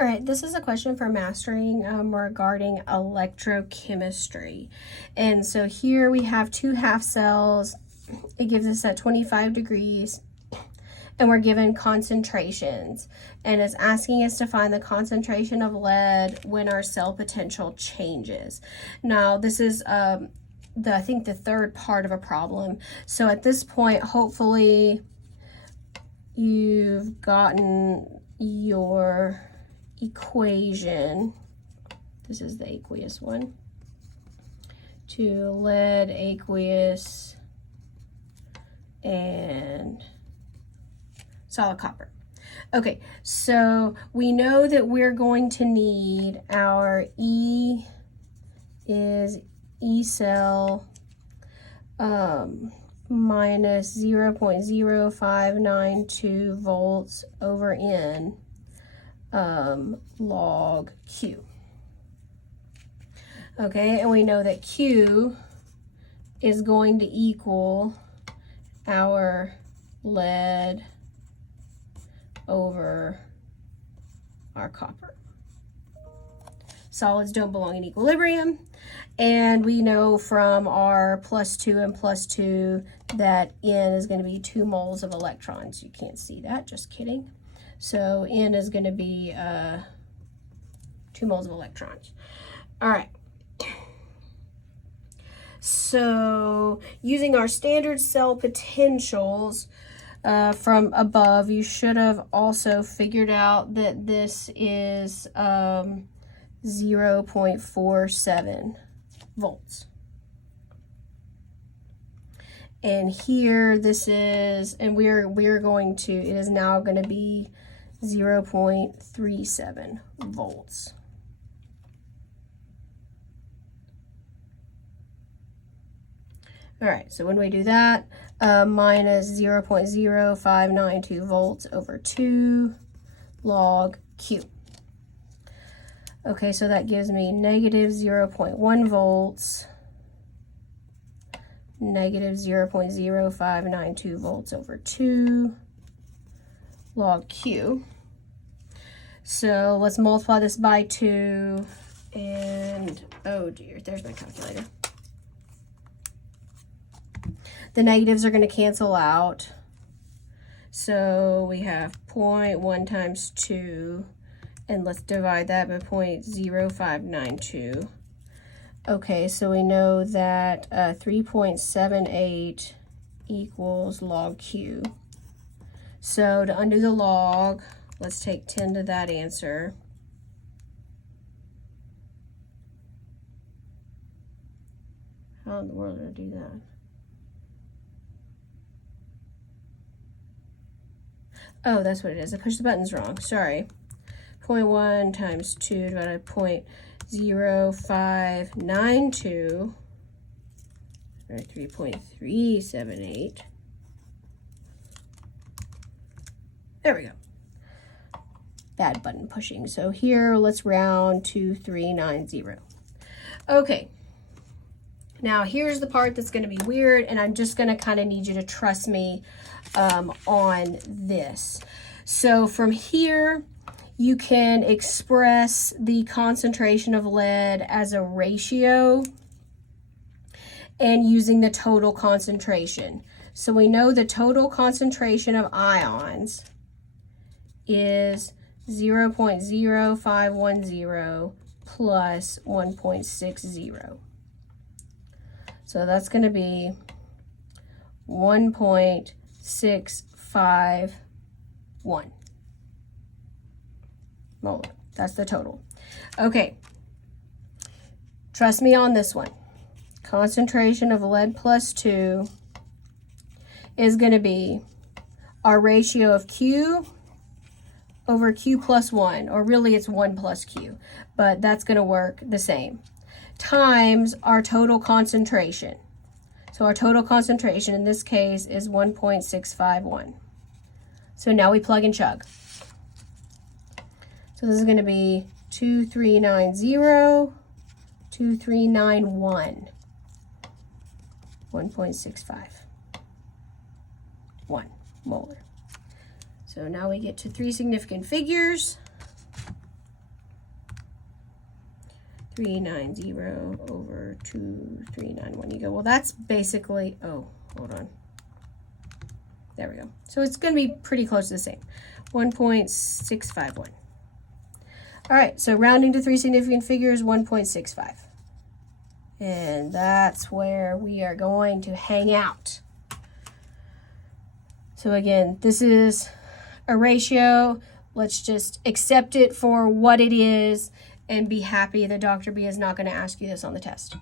All right, this is a question for mastering regarding electrochemistry. And so here we have two half cells. It gives us at 25 degrees, and we're given concentrations. And it's asking us to find the concentration of lead when our cell potential changes. Now, this is I think the third part of a problem. So at this point, hopefully you've gotten your equation. This is the aqueous one. To lead, aqueous, and solid copper. Okay, so we know that we're going to need our E is E cell minus 0.0592 volts over N log Q. Okay, and we know that Q is going to equal our lead over our copper. Solids don't belong in equilibrium, and we know from our +2 and +2 that N is going to be 2 moles of electrons. You can't see that, just kidding. So N is going to be 2 moles of electrons. All right. So using our standard cell potentials from above, you should have also figured out that this is 0.47 volts. And here this is, and we're going to, it is now going to be 0.37 volts. All right, so when we do that, minus 0.0592 volts over 2 log Q. Okay, so that gives me negative 0.1 volts, negative 0.0592 volts over 2 log Q. So let's multiply this by 2, and oh dear, there's my calculator. The negatives are going to cancel out. So we have 0.1 times 2, and let's divide that by 0.0592. Okay, so we know that 3.78 equals log Q. So to undo the log, let's take 10 to that answer. How in the world did I do that? Oh, that's what it is. I pushed the buttons wrong. Sorry. 0.1 times 2 divided by 0.0592, or 3.378. There we go. Bad button pushing. So here, let's round to 390. Okay. Now here's the part that's going to be weird, and I'm just going to kind of need you to trust me on this. So from here, you can express the concentration of lead as a ratio and using the total concentration. So we know the total concentration of ions is 0.0510 plus 1.60. So that's going to be 1.651 molar. That's the total. Okay. Trust me on this one. Concentration of lead +2 is going to be our ratio of Q over Q plus 1, or really it's 1 plus Q, but that's going to work the same, times our total concentration. So our total concentration in this case is 1.651. So now we plug and chug. So this is going to be 2390, 2391, 1.651 molar. So now we get to 3 significant figures. 390 over 2391. You go, well, that's basically, oh, hold on. There we go. So it's going to be pretty close to the same. 1.651. All right, so rounding to three significant figures, 1.65. And that's where we are going to hang out. So again, this is a ratio. Let's just accept it for what it is and be happy that Dr. B is not going to ask you this on the test.